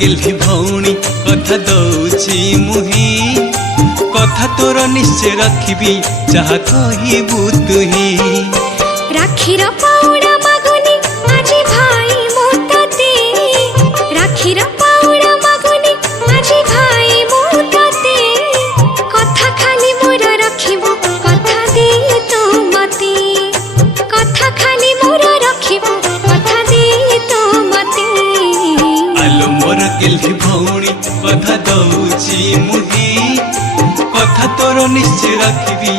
गेली भौणी कथा दौची मुही कथा तोर निश्चय रखिबी जहा कहबू तुही राखीर पाउडा मागुनी माझी भाई मोतते राखीर पाउडा मागुनी माझी भाई मोतते कथा खाली मोर रखिबो कथा दे तो मते कथा खाली मोर रखिबो कथा दे तो मते आलो मोर गेली भौणी कथा दौची मुही कथा तोर निश्चय रखिबी